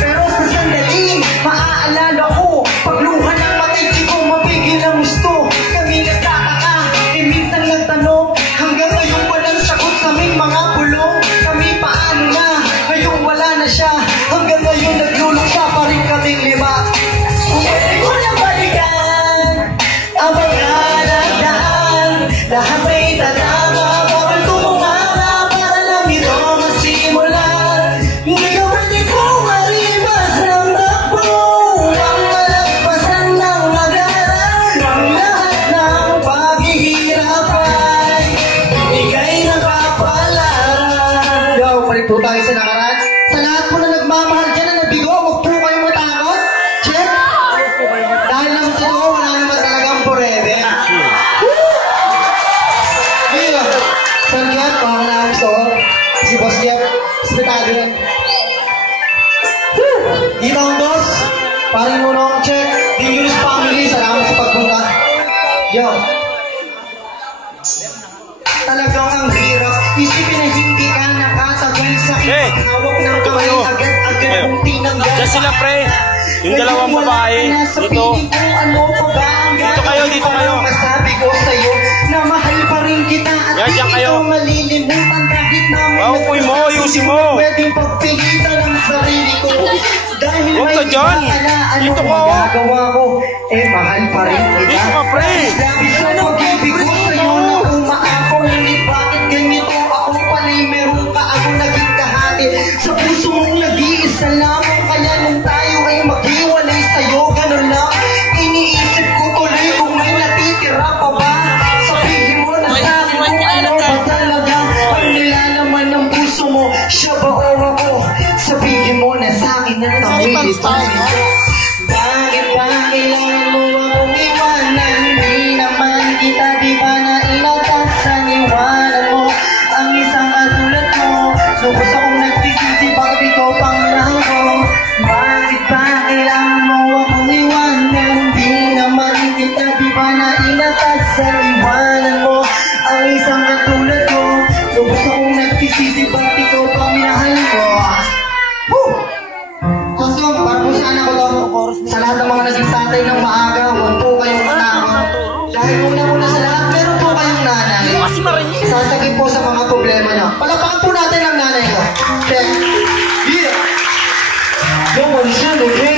Pero sa sandali, maaalala ko pagluha ng matindi ko, mapigil ang gusto. Kami nagtataka, minsan nagtanong, hanggang ngayon walang sagot sa aming mga bulong. Kami paano na, ngayon wala na siya. Hanggang ngayon nagluluksa pa rin kaming lima. Kung pwede ko lang balikan ang mga nagdaan, lahat may tadama, bawal tumumara para lang ito masimulan. Hindi ka pwede kong marimas ng takbo, ang malagpasan ng mag-aaral. Ang lahat ng paghihirap ay ika'y nakapalaran. Yo, balik po tayo sa nakaraan. Sa lahat po na nagmamahal dyan na nabigo, huwag po kayong matakot. Check! Dahil lang totoo, wala naman talagang forever. Ayun, Sir Jeff, parang namin sa si Boss Jeff, spetado yan. Dito ang boss, parang muna akong check. Dingulis family, salamat sa pagpunta. Yo. Talagang ang hirap, isipin na hindi ka nakatagal sa hawak ng kamay, agad-agad kung tinanggal. Diyan sila, pre. Yung dalawang babae, dito. Dito kayo, dito kayo. Masabi ko sa'yo na mahal pa rin kita at yan kayo. Malilimutan kahit namin paupoy mo, ayusin mo. Pwedeng pagpilitan ng sarili ko. Dahil huwag ka dyan. Dito ko. Magagawa ko, mahal pa rin kita. Dito ka, pre. Labis na pag-ibig ko sa'yo na umaako. Ngunit bakit ganito ako pala'y meron ka ako naging kahati. Sa puso mong nag-iisa lamang, kaya nung tayo ay maghiwalay sa'yo, ganun lang. Iniisip ko tuloy kung may natitira pa ba. Sabihin mo na sa'kin kung ano ba talaga ang nilalaman ng puso mo. Siya ba o ako? Sabihin mo na sa'kin na tawid ito. Bakit ba kailangan mo akong iwanan? Di naman kita, di ba nailatas sa iwanan mo? Ang isang katulad mo, lubos akong nagsisisi, bakit ikaw pang mahal ko? Bakit ba kailangan mo akong iwanan? Di naman kita, di ba nailatas sa iwanan mo? Ang isang katulad mo, lubos akong nagsisisi, bakit ikaw pang minahal ko? Kaso, para po saan ako to? Sa lahat ng mga naging tatay ng maaga, huwag po kayong matakot. Dahil una sa lahat, meron po kayong nanay. Sasagip po sa mga problema niyo. Palapakan po natin ang nanay ko. Yeah. Yung mansyon, okay?